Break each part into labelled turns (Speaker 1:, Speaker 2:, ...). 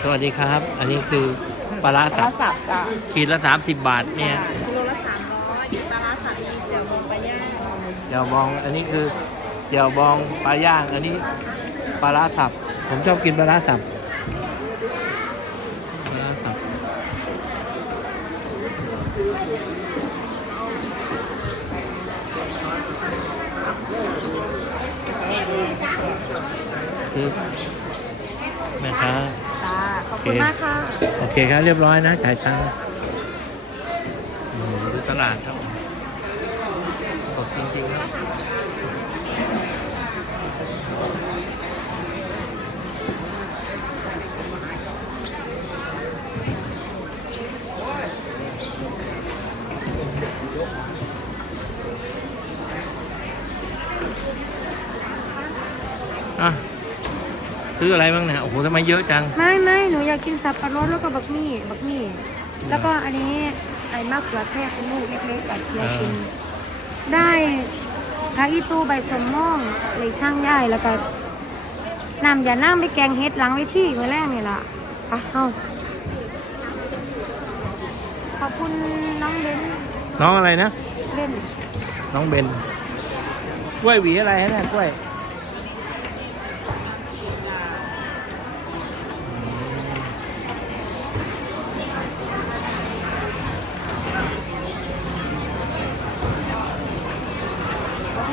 Speaker 1: สวัสดีครับ อันนี้คือปลาร้า
Speaker 2: ป
Speaker 1: สั
Speaker 2: ลา
Speaker 1: บ
Speaker 2: สับจ้ะ
Speaker 1: ขีดละ 30 บาทเนี่ย
Speaker 2: กิโลละสามร้อยปลาร้าสับมีเจียวหมูปลาย่าง
Speaker 1: เจียวบอง อันนี้คือเจียวบองปลาย่าง อันนี้ปลาร้าสับ ผมชอบกินปลาร้าสับปลาร้าสับคือแม่ค้า
Speaker 2: จ้าขอบคุ ณมากค่ะ
Speaker 1: โอเคครับเรียบร้อยนะจ่ายตังค์อืมดูตลาดครับสดจริงๆครับอะ ซื้ออะไรบ้างเนี่ยโอ้โหทำไมเยอะจัง
Speaker 3: ไม่ไม่หนูอยากกินสับปะรดแล้วก็บักมี่บักมี่ แล้วก็อันนี้ไอ้มะเขือเทศเป็นลูกเล็กๆกับเคี้ยวกิน ได้ผักอีตูใบสมม่องเลยข้างย่ายแล้วก็น้ำอย่าน้ำไปแกงเฮ็ดหลังไว้ที่เมื่อแรกนี่ล่ะไปเอาขอบคุณน้องเบน
Speaker 1: น้องอะไรนะ
Speaker 3: เล่น
Speaker 1: น้องเบนกล้วยหวีอะไรฮะเนี่ยกล้วย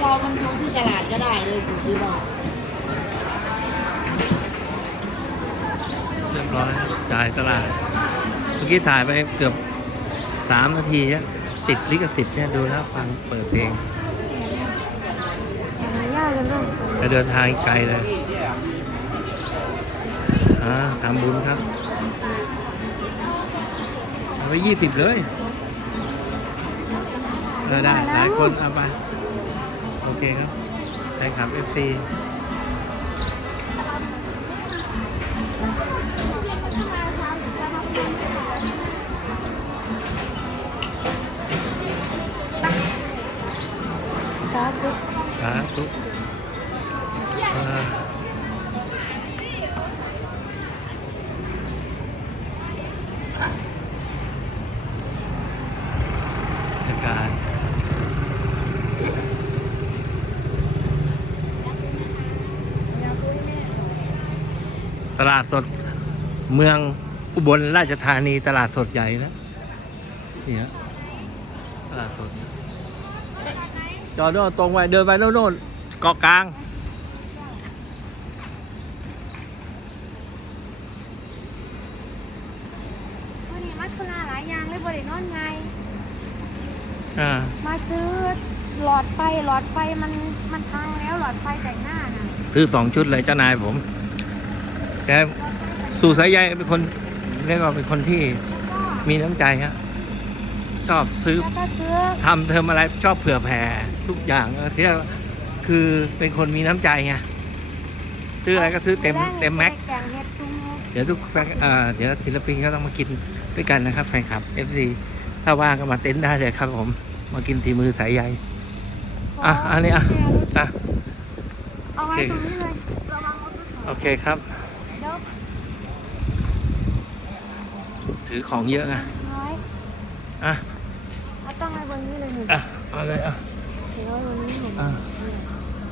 Speaker 2: รอมันดูที่ตลาดก็ได้เลยอยู่ที่บ้า
Speaker 1: เรียบร้อยจ่ายตลาด เมื่อกี้ถ่ายไปเกือบสามนาทีเนี่ยติดลิขสิทธิ์เนี่ยดูแล้วฟังเปิดเพลง
Speaker 3: อย่ย่าเลยลูก
Speaker 1: ไปเดินทางไกลเลยอ่าทำบุญครับเอาไปยี่สิบเลยเออได้ หลายคนเอาไป เคครับแฟนคลับเอฟซี ลาดสดเมืองอุบลราชธานีตลาดสดใหญ่นะนี่ฮะตลาดสดจอดโน่นตรงไปเดินไปโน่นโน่นเกาะกลาง
Speaker 3: วันนี้มัดคุณาหลายอย่างเลยบริโนอนไง
Speaker 1: อ่า
Speaker 3: มาซื้อหลอดไฟหลอดไฟมันมันพังแล้วหลอดไฟแต่งหน้าน่ะ
Speaker 1: ซื้อสองชุดเลยเจ้านายผม แกสู่สายใยเป็นคนเรียกว่าเป็นคนที่
Speaker 3: แล้วก็
Speaker 1: มีน้ำใจฮะชอบซื้อ
Speaker 3: แล้วก็ซื้อ
Speaker 1: ทำเทอมอะไรชอบเผื่อแผ่ทุกอย่างที่คือเป็นคนมีน้ำใจไงซื้ออะไรก็ซื้อเต็มเต็มแม็ก
Speaker 3: แกงเห็ดตุ้ม
Speaker 1: เดี๋ยวทุกแฟนเอ่อเดี๋ยวศิลปินก็ต้องมากินด้วยกันนะครับแฟนคลับ FC ถ้าว่างก็มาเต็นท์ได้เลยครับผม มากินสีมือสายใย อะอันนี้อะ อะ
Speaker 3: เอาไว้ตรงนี้เลยระวังรถด้วย
Speaker 1: โอเคครับ
Speaker 3: เดี๋ยว
Speaker 1: ถือของเยอะอะ
Speaker 3: น้อย
Speaker 1: อะ
Speaker 3: เอาต้องไว้บนนี้เลยหนึ่ง
Speaker 1: อะเอาเลยอะ
Speaker 3: เดี๋ยวไว้บนนี้หนึ่ง
Speaker 1: อะ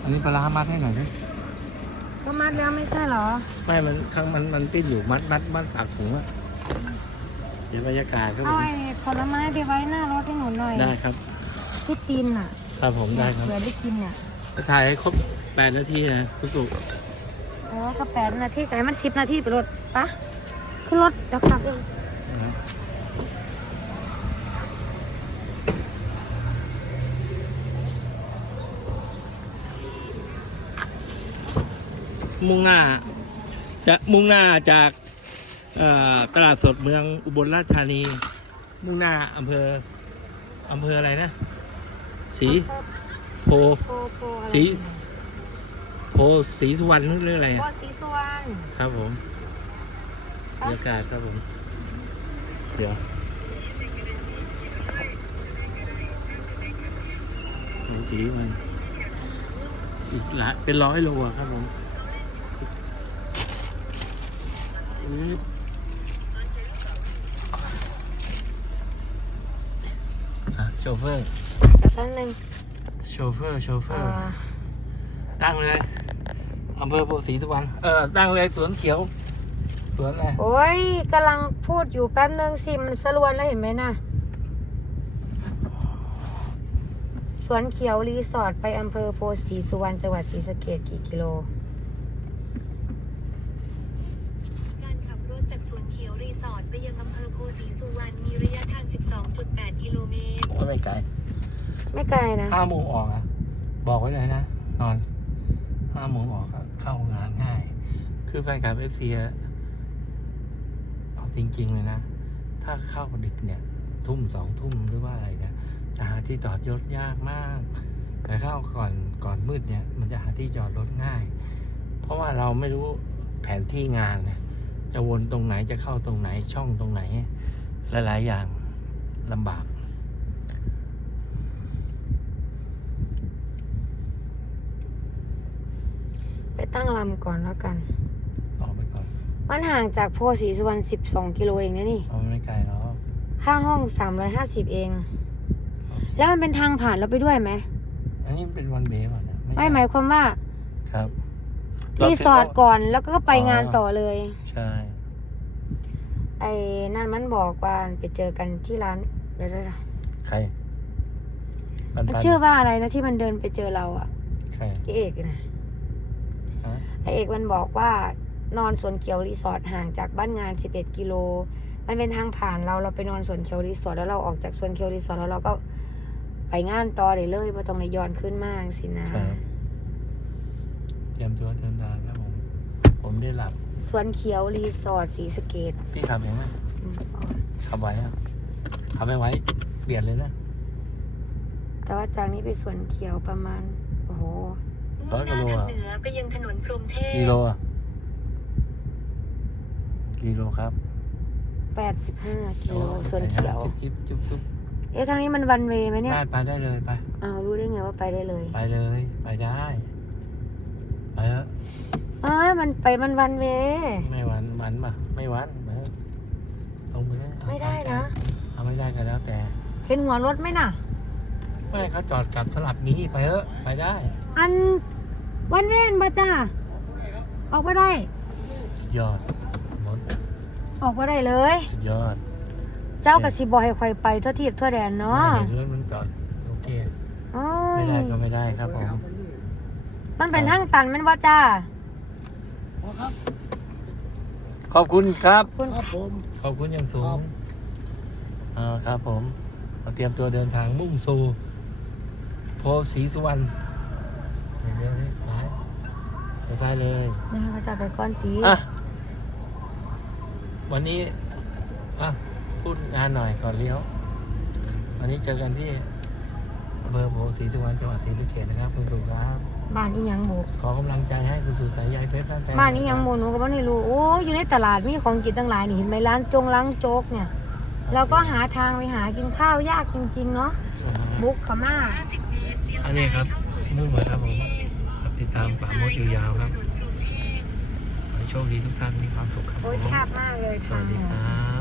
Speaker 1: อันนี้ปลาร้ามัดให้หน่อยดิ
Speaker 3: ก็มัดแล้วไม่ใช่เหรอ
Speaker 1: ไม่ มันข้างมันมันปิ้นอยู่มัดมัดมัดปากถุงอะเดี๋ยวบรรยากาศครับผ
Speaker 3: เอา
Speaker 1: ม
Speaker 3: ไอ้ผลไม้ไปไว้หน้ารถให้หนูหน่อย
Speaker 1: ได้ครับ
Speaker 3: ที่ตีนน่ะ
Speaker 1: ครับผมได้ครับ
Speaker 3: เผื่อได้กินเนี่ย
Speaker 1: จะถ่ายให้ครบแปดนาทีนะคุณสุ
Speaker 3: เออก็แปดนาทีแต้มันสิบนาทีไปรถปะขึ้นรถเดี๋ยวขับเอง
Speaker 1: มุ่งหน้า จะมุ่งหน้าจากตลาดสดเมืองอุบลราชธานี มุ่งหน้าอำเภออำเภออะไรนะ สีโพ
Speaker 3: โปโปอะไร
Speaker 1: สี โพสีสุวรรณหรืออะไรอะก็
Speaker 3: สีสุวรรณ
Speaker 1: ครับผมบรรยากาศครับผม เดี๋ยวขอสีมันอีกหลายเป็นร้อยโลอะครับผมอะโชเฟอร์
Speaker 3: แป๊บนึง
Speaker 1: โชเฟอร์ โชเฟอร์ ตั้งเลยอำเภอโพธิ์ศรีสุวรรณเออตั้งเลยสวนเขียว สวนอะไร
Speaker 3: โอ้ยกำลังพูดอยู่แป๊บนึงสิมันสลวนแล้วเห็นไหมน่ะ สวนเขียวรีสอร์ทไปอำเภอโพธิ์ศรีสุวรรณจังหวัดศรีสะเกษกี่กิโล
Speaker 4: การขับรถจากสวนเขียวรีสอร์ทไปยังอำเภอโพธิ์ศรีสุวรรณมีระยะทาง 12.8 กิโลเมตร
Speaker 1: โอ้ไม่ไกล
Speaker 3: ไม่ไกลนะ
Speaker 1: ห้าโมงออกอะ บอกไว้เลยนะ นอนห้าโมงออกเข้างานง่าย คือแฟนคลับเอฟซีเอาจริง ๆ เลยนะ ถ้าเข้าดึกเนี่ย ทุ่มสองทุ่มหรือว่าอะไรเนี่ยจะหาที่จอดรถยากมากแต่เข้าก่อนก่อนมืดเนี่ย มันจะหาที่จอดรถง่าย เพราะว่าเราไม่รู้แผนที่งานจะวนตรงไหนจะเข้าตรงไหนช่องตรงไหน หลาย ๆ อย่างลำบาก
Speaker 3: ตั้งลำก่อนแล้วกัน
Speaker 1: ออกไปก่อน
Speaker 3: มันห่างจากโพธิ์ศรีสุวรรณ12 กิโลเองนะนี่
Speaker 1: เอาไม่ไกลหรอก
Speaker 3: ค่าห้อง 350 เอง แล้วมันเป็นทางผ่านเราไปด้วยไหม
Speaker 1: อันนี้มันเป็นวันเบฟอะเนี่ย
Speaker 3: ไม่หมายความว่า
Speaker 1: ครับ
Speaker 3: รีสอร์ทก่อนแล้วก็ไปงานต่อเลย
Speaker 1: ใช่
Speaker 3: ไอ้นั่นมันบอกว่าไปเจอกันที่ร้านเดี๋ยว
Speaker 1: ใครปั
Speaker 3: ๆมันชื่อว่าอะไรนะที่มันเดินไปเจอเราอะ
Speaker 1: ใคร
Speaker 3: ไอเอกนะ
Speaker 1: ฮะ
Speaker 3: ไอเอกมันบอกว่านอนสวนเขียวรีสอร์ทห่างจากบ้านงาน 11 กิโล มันเป็นทางผ่านเราเราไปนอนสวนเขียวรีสอร์ทแล้วเราออกจากสวนเขียวรีสอร์ทแล้วเราก็ไปงานต่อได้เลยเพราะต้องในย้อนขึ้นมากสินะ ครับ
Speaker 1: เตรียมตัวเดินทางครับผม ผมได้หลับ
Speaker 3: สวนเขียวรีสอร์ทสีสะเกต
Speaker 1: พี่ขับเองไหมขับไว้ครับขับไม่ไว้เปลี่ยนเลยนะ
Speaker 3: แต่ว่าจากนี้ไปสวนเขียวประมาณ โอ้โห
Speaker 1: ร้อยกิ
Speaker 4: มุ่งหน้า
Speaker 1: โล
Speaker 4: ทาง
Speaker 1: อะ
Speaker 4: เหนือไปยังถนนพรหมเทพ
Speaker 1: กิโลอะกิโลครับ
Speaker 3: 85กิโลสวนเขียว
Speaker 1: จิ๊บจิ๊บจุ๊บ
Speaker 3: เอ๊ะทางนี้มันวันเวไหมเนี่ย
Speaker 1: ได้ไปได้เลยไป
Speaker 3: อ้าวรู้ได้ไงว่าไปได้เลย
Speaker 1: ไปเลย ไปได้ไปเถอะ
Speaker 3: อ้ามันไปมันวันเว
Speaker 1: ไม่หวันหวันป่ะไม่หวันไปเถอะลงไปเลยเอา
Speaker 3: ไม่ได้นะ
Speaker 1: เอาไม่ได้ก็แล้วแต่
Speaker 3: เห็นหัวรถไหมน่ะ
Speaker 1: ไม่เขาจอดกลับสลับนี้ไปเถอะไปได้
Speaker 3: อัน วันเวนบ่จ้าออกมาได้
Speaker 1: สุดยอดหมด
Speaker 3: ออกมาได้เลย
Speaker 1: สุดยอด
Speaker 3: เจ้ากสิบอกให้คอยไปทั่วทิพย์ทั่วแดนเนาะ
Speaker 1: ไม่เห็นรถมันจอดโอเค
Speaker 3: โอ้
Speaker 1: ไม่
Speaker 3: ย
Speaker 1: ได้ก็ไม่ได้ครับผม
Speaker 3: มันเป็นทางตันแมันบ่จ้า
Speaker 1: ขอบคุณครับ
Speaker 3: คุณ
Speaker 2: ครับผม
Speaker 1: ขอบคุณอย่างสู
Speaker 2: ครั
Speaker 1: ง
Speaker 2: บ
Speaker 1: อ่าครับผมเราเตรียมตัวเดินทางมุ่งสู่โพธิ์ศรีสุวรรณเดี๋ยวนี้ซ้าย ไปซ้ายเลย
Speaker 3: นี่เขาจะไปก้อนตี
Speaker 1: อะวันนี้อะพูดงานหน่อยก่อนเลี้ยว วันนี้เจอกันที่อำเภอโพธิ์ศรีสุวรรณจังหวัดศรีสะเกษนะครับคุณสุครับ
Speaker 3: บ้านนี้ยังบุก
Speaker 1: ขอกำลังใจให้คุณสุสายใยเพชรตั้งใจ
Speaker 3: บ้านนี้ยังบุกหนูก็บ่ได้รู้โอ้ยอยู่ในตลาดมีของกินตั้งหลายนี่เห็นไหมร้านจงร้านโจ๊กเนี่ยเราก็หาทางไปหากินข้าวยากจริง ๆ เนาะบุกเขามา
Speaker 4: 50เมตรเลี้ยว
Speaker 1: อัน
Speaker 4: ซ้า
Speaker 1: นี้
Speaker 4: ย
Speaker 1: ครับ
Speaker 4: เข้าสู่ถน
Speaker 1: มุ่ง
Speaker 4: น
Speaker 1: เลยครับผมครับ ติดตามป่ามดอยู่ยาวครับ
Speaker 4: ถนนกรุงเทพ
Speaker 1: ขอให้โชคดีทุกท่านมีความสุขครับ
Speaker 3: โอ้ย
Speaker 1: ผม
Speaker 3: แคบมากเลย
Speaker 1: สวัสดีครับ